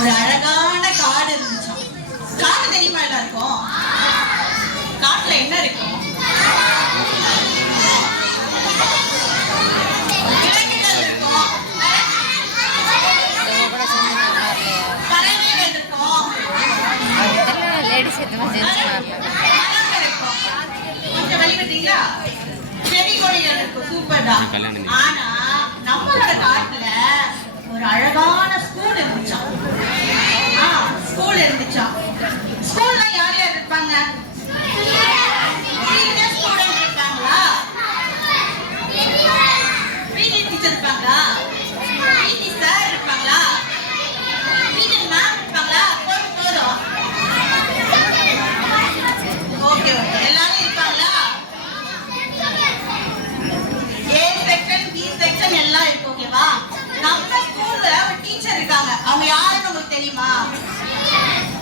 ஒரு அழகான காடு இருந்துச்சாம். காடு தெரியுமா எல்லாருக்கும்? காட்டுல என்ன இருக்கும்? விலங்குகள் இருக்கும், பறவைகள் இருக்கும், கொஞ்சம் வழி விட்டீங்களா? செடி கொடிகள் இருக்கும். சூப்பர் தான். ஆனா நம்மளோட காட்டுல ஒரு அழகான ஸ்கூல் இருந்துச்சாம். ஸ்கூல் இருந்துச்சாம். ஸ்கூல்ல யார் யார் இருப்பாங்க? சீனியர் ஸ்டூடெண்ட் இருப்பாங்களா? பிடி டீச்சர் இருப்பாங்களா? பிடி சார் இருப்பாங்களா? பிடி மேம் இருப்பாங்களா? போதும். ஓகே ஓகே, எல்லாரும் இருப்பாங்களா? ஏ செக்ஷன், பி செக்ஷன் எல்லாம் இருக்கு. ஓகேவா? நம்ம ஸ்கூல்ல ஒரு டீச்சர் இருக்காங்க. அவங்க யாருன்னு உங்களுக்கு தெரியுமா?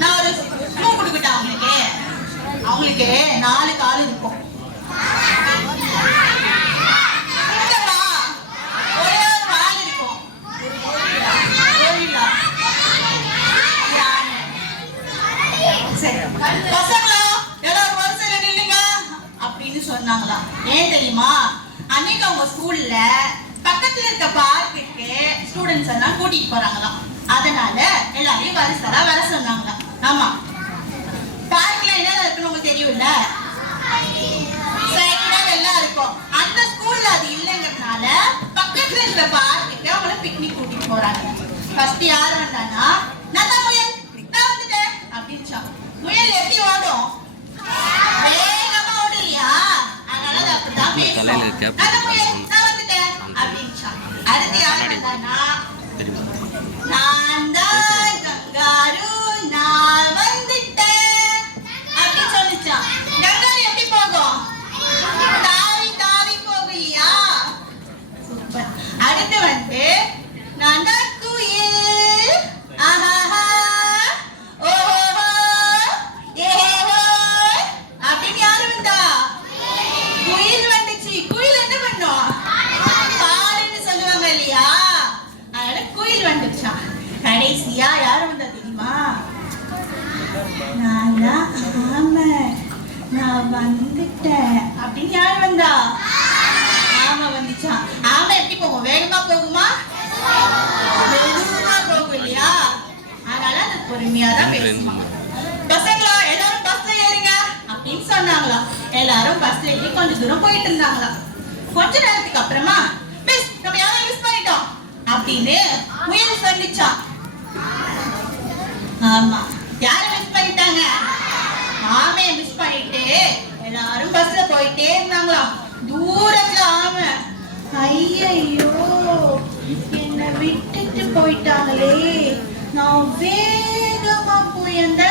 நான் ஒரு க்ளூ கொடுக்கட்டா உங்களுக்கு? அவங்களுக்கு 4 கால் இருக்கும். ஒரே ஒரு வால் இருக்கும். சரி பசங்களா எல்லாரும் வரிசையில நில்லுங்க அப்படின்னு சொன்னாங்களா? ஏன் தெரியுமா? அன்னைக்கு அவங்க ஸ்கூல்ல பக்கத்துல இருக்க பார்க்குக்கு ஸ்டூடெண்ட்ஸ் எல்லாம் கூட்டிட்டு போறாங்களாம். அதனால எல்லாரையும் வரிசையா வர சொன்னாங்களாம். ஆமா, பார்க்ல என்ன இருக்குன்னு உங்களுக்கு தெரியும்ல, சைக்கிள் எல்லாம் இருக்கும். அந்த ஸ்கூல்ல அது இல்லைங்கிறதுனால பக்கத்துல இருக்க பார்க்குக்கு அவங்கள பிக்னிக் கூட்டிட்டு போறாங்க. ஃபர்ஸ்ட் யார் வந்தானா, நான் தான் முயல், நான் வந்துட்டேன் அப்படின்னு. முயல் எப்படி ஓடும்? வேகமா ஓடலையா? அதனால அது அப்படிதான் பேசும். நான் தான் முயல், நான் வந்துட்டேன் அப்படின்னு. அடுத்து யார் வந்தானா, நான் தான் கங்காரு, நான் வந்துட்டேன் அப்படின்னு சொல்லிச்சான். கங்காரு எப்படி போகும்? தாவி தாவி போகலையா? சூப்பர். அடுத்து வந்து நான் தான் குயில், ஆஹாஹா ஓஹோ ஏஹோ அப்படின்னு யாரு வந்தா? குயில் வந்துச்சு. குயில் என்ன பண்ணும்? பாலுன்னு சொல்லுவாங்க இல்லையா? அதனால குயில் வந்துச்சான். கடைசியா யாரு வந்தா தெரியுமா? நான் வந்துட்டேன் அப்படின்னு யாரு வந்தா? ஆமா வந்துச்சான். ஆமா எப்படி போகும்? வேகமா போகுமா? மெதுவா போகும் இல்லையா? அதனால அது பொறுமையா தான் பேசுமா. பசங்களா எல்லாரும் பஸ்ல ஏறுங்க அப்படின்னு சொன்னாங்களா? எல்லாரும் பஸ்ல ஏறி கொஞ்சம் தூரம் போயிட்டு இருந்தாங்களா? கொஞ்ச நேரத்துக்கு அப்புறமா மிஸ் நம்ம யாரும் மிஸ் பண்ணிட்டோம் அப்படின்னு முயல் சொல்லிச்சான். ஆமா, யாரை மிஸ் பண்ணிட்டாங்க? ஆமையை மிஸ் பண்ணிட்டு எல்லாரும் பஸ்ல போயிட்டே இருந்தாங்களாம். தூரத்துல ஆமை, ஐயோ என்னை விட்டுட்டு போயிட்டாங்களே, நான் வேகமா போய் அந்த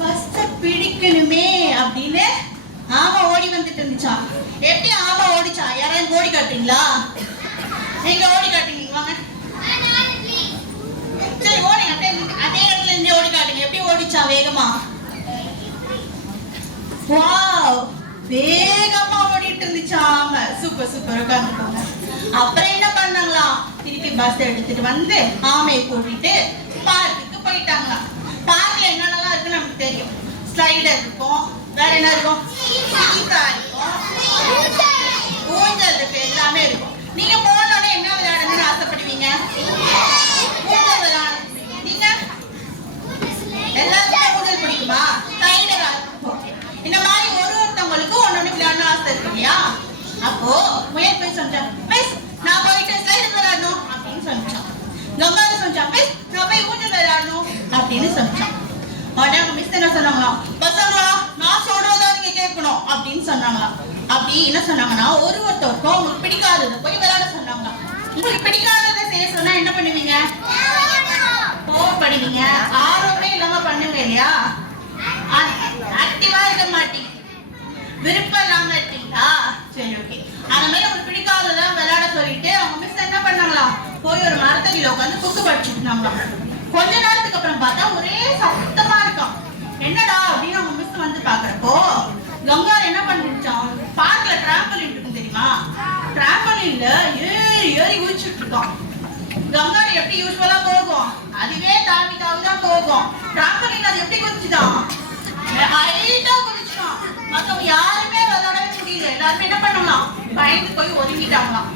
பஸ்ஸை பிடிக்கணுமே அப்படின்னு ஆமை ஓடி வந்துட்டு இருந்துச்சான். எப்படி ஆமை ஓடிச்சா? யாராவது ஓடி காட்டுறீங்களா? நீங்க ஓடி காட்டுறீங்க, வாங்க. சரி ஓடுங்க, அதே இடத்துல இருந்து ஓடி காட்டுங்க. எப்படி ஓடிச்சா வேகமா? வாவ், வேகமா ஓடிட்டு இருந்துச்சா ஆமை. சூப்பர் சூப்பர், உட்காந்துக்கோங்க. அப்புறம் என்ன பண்ணாங்களா? திருப்பி பஸ் எடுத்துட்டு வந்து ஆமையை கூட்டிட்டு பார்க்குக்கு போயிட்டாங்களா? பார்க்ல என்னென்னலாம் இருக்குன்னு நமக்கு தெரியும். ஸ்லைடர் இருக்கும், வேற என்ன இருக்கும்? சீசா இருக்கும், ஊஞ்சல் இருக்கு, எல்லாமே இருக்கும். நீங்க போனோடனே என்ன விளையாடணும்னு ஆசைப்படுவீங்க? ஊஞ்சல் விளையாடணும். நீங்க எல்லாருக்குமே ஊஞ்சல் பிடிக்குமா? ஸ்லைடரா? இந்த மாதிரி ஒருத்தவங்களுக்கு ஒன்னொன்னு விளையாடணும் ஆசை இருக்கு இல்லையா? அப்போ முயல் போய் சொன்னான், மிஸ் நான் போயிட்டு ஸ்லைடர் விளையாடணும் அப்படின்னு சொன்னான். கங்காரு சொன்னான், மிஸ் நான் போய் ஊஞ்சல் விளையாடணும் அப்படின்னு சொன்னான். உடனே அவங்க மிஸ் என்ன சொன்னாங்களா? பசங்களா நான் சொல்றதா நீங்க கேட்கணும் அப்படின்னு சொன்னாங்களா? அப்படி என்ன சொன்னாங்கன்னா, ஒருத்தருக்கும் உங்களுக்கு பிடிக்காததை போய் விளையாட சொன்னாங்களா? உங்களுக்கு பிடிக்காததை செய்ய சொன்னா என்ன பண்ணுவீங்க? கோவப்படுவீங்க, ஆர்வமே இல்லாம பண்ணுங்க இல்லையா? ஆக்டிவா இருக்க மாட்டீங்க, விருப்பம் இல்லாம இருக்கீங்களா? சரி ஓகே. அந்த மாதிரி உங்களுக்கு பிடிக்காததான் விளையாட சொல்லிட்டு அவங்க மிஸ் என்ன பண்ணாங்களா? போய் ஒரு மரத்தடியில உட்காந்து புக்கு படிச்சுட்டு இருந்தாங்களா? கொஞ்ச நேரத்துக்கு அப்புறம் பார்த்தா ஒரே சத்தமா இருக்கும். என்னடா அப்படின்னு அவங்க மிஸ் வந்து பாக்குறப்போ கங்காரு என்ன பண்ணிருச்சான்? பார்க்ல டிராம்பலின் இருக்கும் தெரியுமா? டிராம்பலின்ல ஏறி ஏறி குதிச்சுட்டு இருக்கான். கங்காரு எப்படி யூஸ்வலா போகும், அதுவே தாவி தாவி போகும். டிராம்பலின் அது எப்படி குதிச்சுதான்? ஹைட்டா குதிச்சுதான். மத்தவங்க யாருமே விளையாடவே முடியல. எல்லாருமே என்ன பண்ணலாம்? பயந்து போய் ஒதுங்கிட்டாங்களாம்.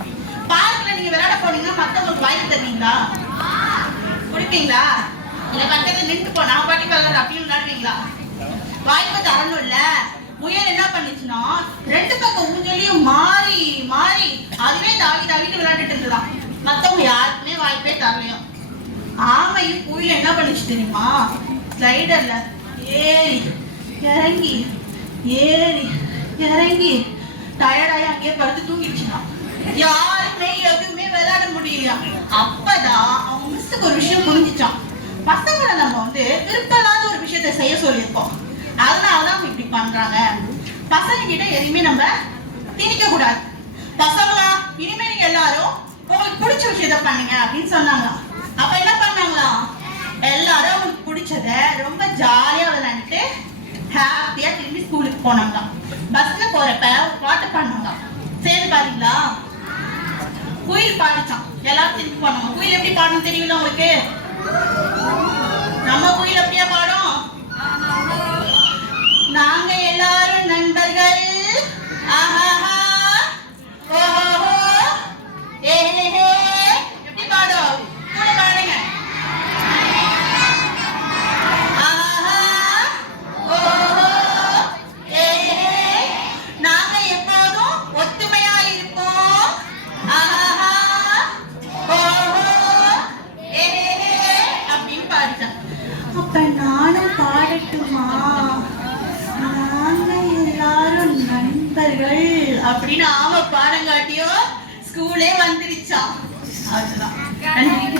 பார்க்ல நீங்க விளையாட போனீங்கன்னா மத்தவங்களுக்கு வாய்ப்பு தருவீங்களா? குடிப்பீங்களா? இல்ல பக்கத்துல நின்று போ நான் பாட்டி விளையாடுற அப்படின்னு விளையாடுவீங்களா? வாய்ப்பு தரணும்ல. முயல் என்ன பண்ணுச்சுன்னா ரெண்டு பக்கம் ஊஞ்சலையும் மாறி மாறி அதுவே தாவி தாவிட்டு விளையாடிட்டு இருந்ததாம். மத்தவங்க யாருக்குமே வாய்ப்பே தரலையும். ஆமையும் குயில் என்ன பண்ணுச்சு தெரியுமா? ஸ்லைடர்ல ஏறி இறங்கி ஏறி இறங்கி டயர்டாயி அங்கேயே படுத்து தூங்கிடுச்சுதான். யாருமே எதுவுமே விளையாட முடியலையா. அப்பதான் அவங்க மிஸ்ஸுக்கு ஒரு விஷயம் புரிஞ்சுச்சான். பசங்களை நம்ம விருப்பமில்லாத ஒரு விஷயத்த செய்ய சொல்லியிருக்கோம், அதனாலதான் அவங்க இப்படி பண்றாங்க. பசங்க கிட்ட எதையுமே நம்ம திணிக்க கூடாது. பசங்களா இனிமே நீங்க எல்லாரும் உங்களுக்கு பிடிச்ச விஷயத்த பண்ணுங்க அப்படின்னு சொன்னாங்க. அப்ப என்ன பண்ணாங்களா? எல்லாரும் அவங்களுக்கு பிடிச்சத ரொம்ப ஜாலியா விளையாண்டுட்டு ஹாப்பியா திரும்பி ஸ்கூலுக்கு போனாங்க. பஸ்ல போறப்ப பாட்டு பாடினாங்க. சேர்ந்து பாத்தீங்களா? குயில் பாடிச்சான். எல்லாரும் திரும்பி போனாங்க. குயில் எப்படி பாடணும் தெரியுங்களா உங்களுக்கு? நம்ம குயில் அப்படியே பாடும். நாங்க எல்லாரும் நண்பர்கள், ஆஹாஹா ஓஹோ ஏஹே. எப்படி பாடும்? கூட பாடுங்க. ஆஹாஹா ஓஹோ ஏஹே. நாங்க எப்போதும் ஒத்துமையா இருப்போம், ஆஹாஹா ஓஹோ ஏஹே அப்படின்னு பாடிச்சான். அப்ப நானும் பாடட்டுமா? நாங்க எல்லாரும் நண்பர்கள் அப்படின்னு ஆம பாடங்காட்டியோ ஸ்கூலே வந்துருச்சா. அதுதான். நன்றி.